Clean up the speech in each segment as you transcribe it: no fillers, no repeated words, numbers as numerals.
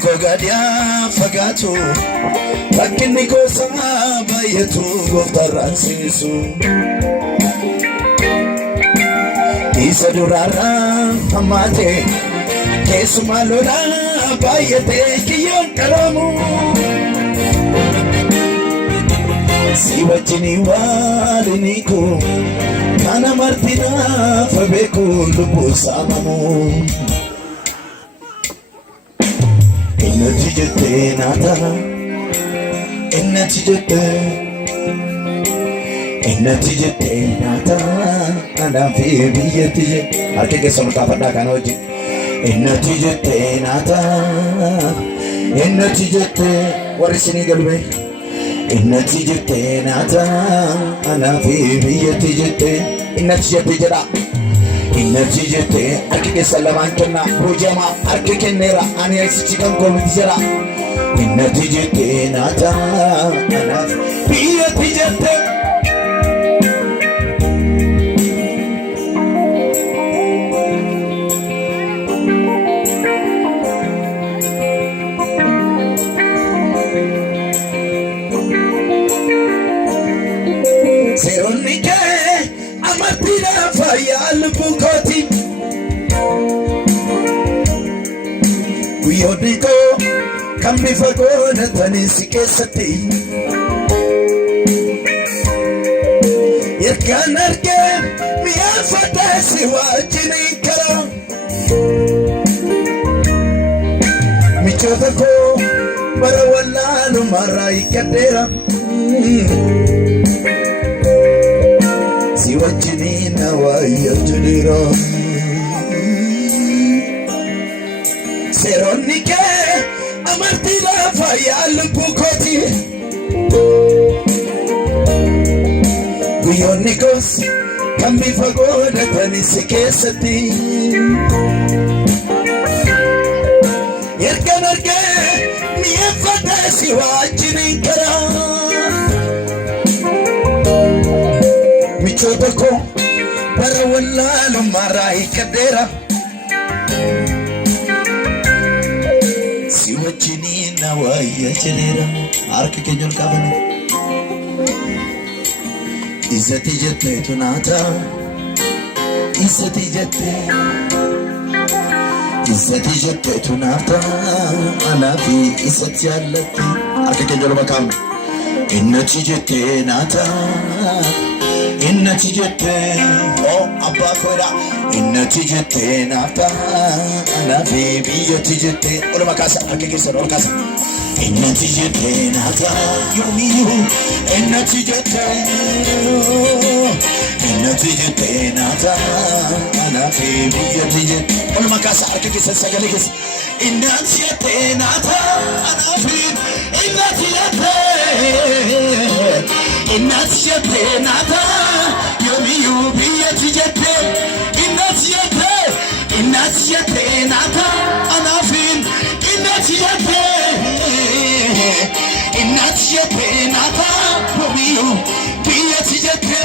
Kogadia fagatu Lakini kosa bayetu Goftaran sinsu Isa durara amate Kesu malora bayete Kiyon kalamu Siwa jini waliniku Kana martina fabeku lupu samamu Inatijete nata Inatijete nata Anafi biyatije Arkeke sonu kafada kanoji Inatijete nata Inatijete Warisini galube Inatijete nata Anafi biyatije Inatijete jada Inatijete Arkeke salamanchana Rujama Arkeke nera Ani aisichikan komitijara Inatijete nata Anafi biyatije Seronike amartira fayal bukoti Guyodiko kambi fagoda tanisi kesati Yerkan arke miyafata siwajini kara Michodako barawalalu marai kadera Siwajini na wayajudira Seronike amartila fayal bukoti Guyonikos kambi fagoda tanisi kesati Yerkan arge miyafata siwajini kara Michodako barawalalu marai kadera Siwajini na wayajudira Arke kenyon kabana Izzati jette tunata Izzati jette tunata Anafi izzati allati Arke kenyon makam Innati jette nata Innati jette Oh abba koira Innati jette nata Anafi biyati jette Ola makasa Arke kisa ola kasa Innati jette nata Yomiyu Innati jette Innati jette nata Anafi biyati jette Ola makasa Arke kisa sagali kisa Innati jette nata Anafi Innati jette Innati jette nata Yomiyu biyati jette Innati jette nata Anafi Innati jette Innati jette nata Yomiyu biyati jette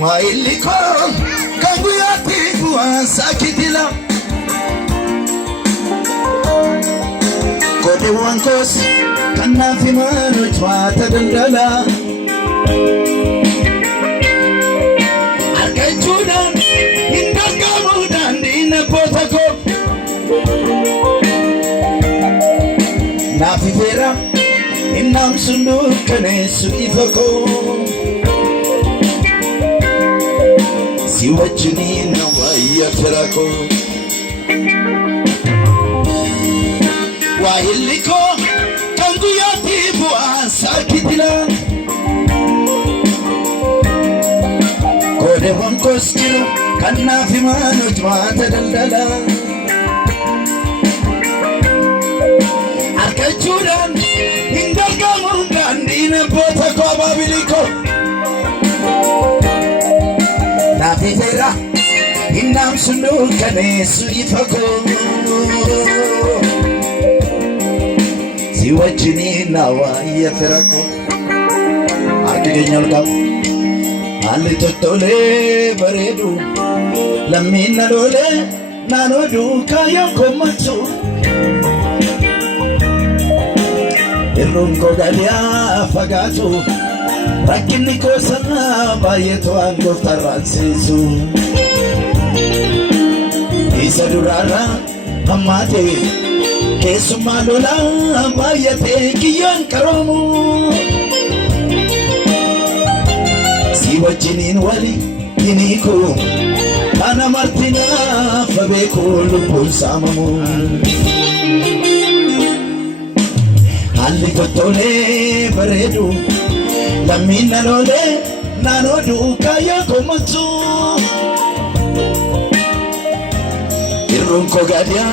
Mailiko kangu yati sakitila Kode wankos kanafi manu chwata dandala Arkachudan indagamu dandina potako Nafi vera inam sundur kanesu ifako Siwajini na wayafirako Wahiliko kangu yati buwa sakitila Kode wankos kilo kanafi manu jwata daldala Arkachudan indagamu dandina potako babiliko Atitera Inam sunu kane suifako Si wajini nawa yeferako Arke nyolka Ali totole baredu Lamina dole nanodu kaya komatu Irunko galia fagatu Rakini ko sana bayeto ango taransisu Isa durara amate Kesumalola bayate kiyan karomu Siwa jinin wali iniko Ana martina fabeko lupul samamu Ali totole baredu Lamina lole nanodu kaya komatu Irunko gadia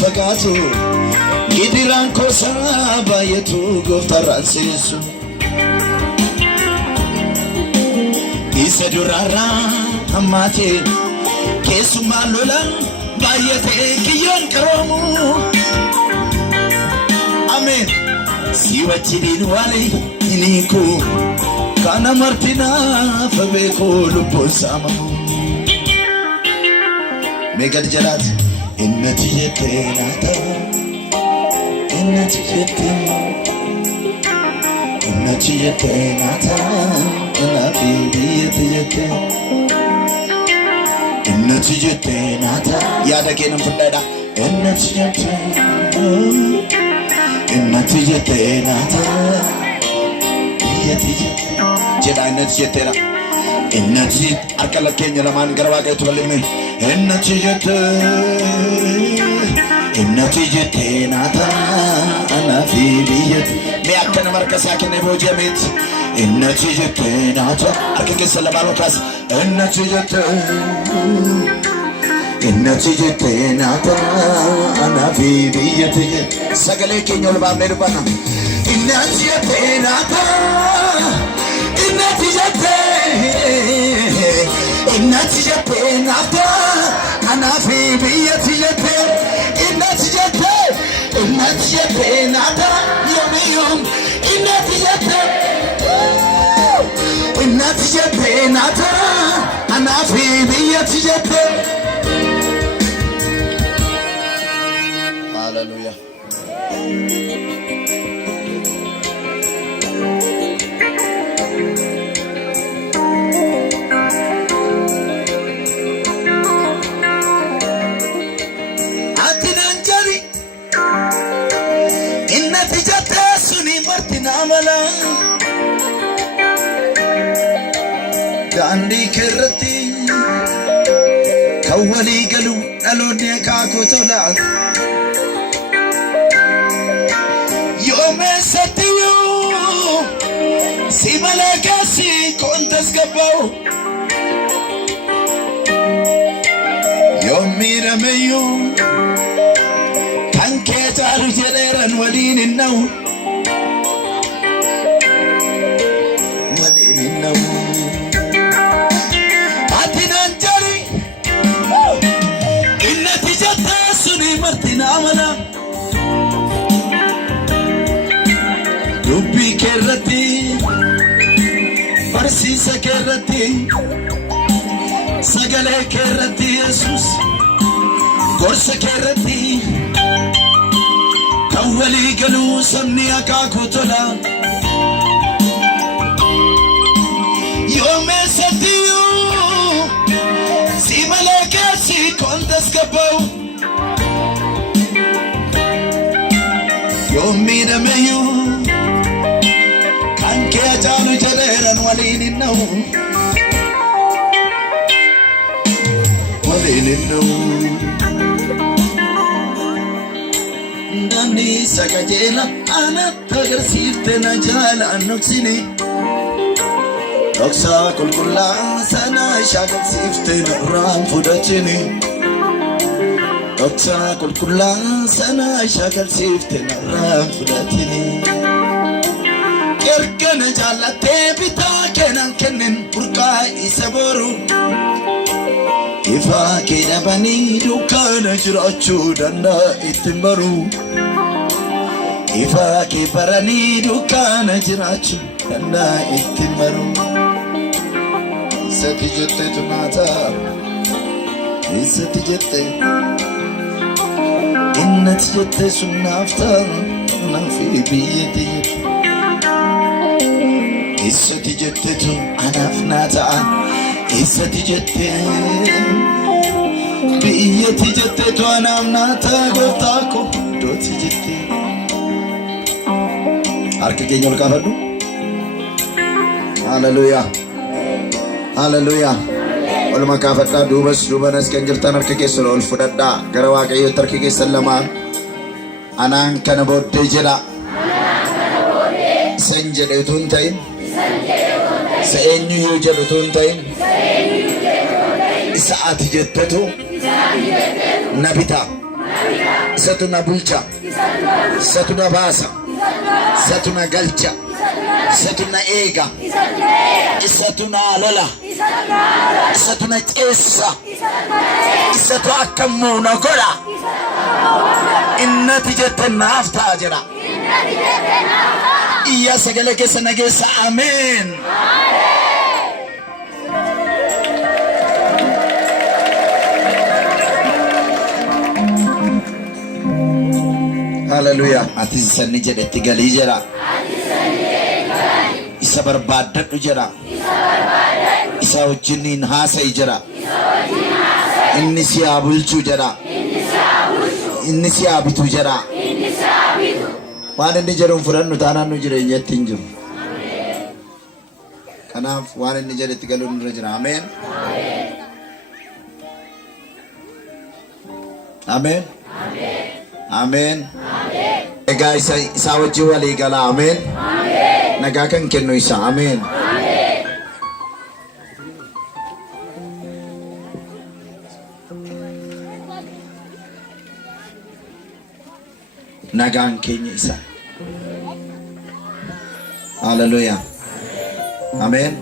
fagatu Gidiranko saba yetu goftaransisu Isa durara amate Kesumalola bayate kiyon karomu Amen Siwa chidin wale iniku Kana martina fabeko lupo samamu Megad jalat Innati yete nata Innati yete nata Nafi yete Innati yete nata Yada kenam fundada Innati yete nata Jeda innati yete na Innati arkala kenya laman garwaga tubalime Innati yete nata Nafi yete Me akkana markasa kene bojamit Innati yete nata Arkake salabalo kas Innati yete nata Nafi yete Sagale kenya laba merubana Innati yete nata Innati yete nata Nafi yete Innati yete nata Yom Innati yete nata Nafi yete Hallelujah Gandhi kerti kawali galu alone kakotola Yome satiyo si malakasi kontas kabao Yomi rameyo kanke taru jeleran walin nau Dubbi kerrati Barsisa kerrati Sagale kerrati Jesus Gorsa kerrati Kawali galu samni akakutola Yome satiyo Si malakasi kontas kabao Yomi rameyo Kanke ajalu jaleran walini nau Nani sakajela anat agarsiifte na jala nuksini Doksa kulkulla sana shagalsiifte na ram fudachini Doksa kulkulla sana shagalsiifte na ram fudachini Kerkana jalatte bita kenan kennen purka isaboru ifa kedabani dukkana jiraachuu danda'a ittiin baru ifa kebarani dukkana jiraachuu danda'a ittiin baru isatti jette tunaata isatti jette innati jette sunnaafta naafi biyyatti isatti jette tu anaaf naata'a isatti jette biyyatti jette tu anaaf naata'a gooftaako dooti jette harka keenya ol kaafadhu haleluuyaa haleluuyaa ol makaafadhaa duubanas kan jirtan harka keessan ol fudhadhaa gara waaqayyootti harka keessan lamaan anaan kana booddee jedha isan jedhe utuu hin ta'in isa eenyuyyuu jedhu utuu hin ta'in isa ati jettetu na bita isatu na bulcha isatu na baasa isatu na galcha isatu na eega isatu na lola isatu na ceessa isatu akkamuu na godha innati jette naaf ta'a jedha iyya sagalee keessa nageessa ameen haleluuyaa ati sanni jedhetti galii jedha isa barbaadadhu jedha isa wajjiniin haasa'i jedha inni si haa bulchu jedha inni si haa bitu jedha waan inni jedhuun fudhannu taanaan nu jireenyatti hin jiru kanaaf waan inni jedhetti galuun irra jira ameen ameen ameen egaa isa wajjin walii gala ameen nagaa kan kennu isa ameen nagaan keenya isa haleluuyaa ameen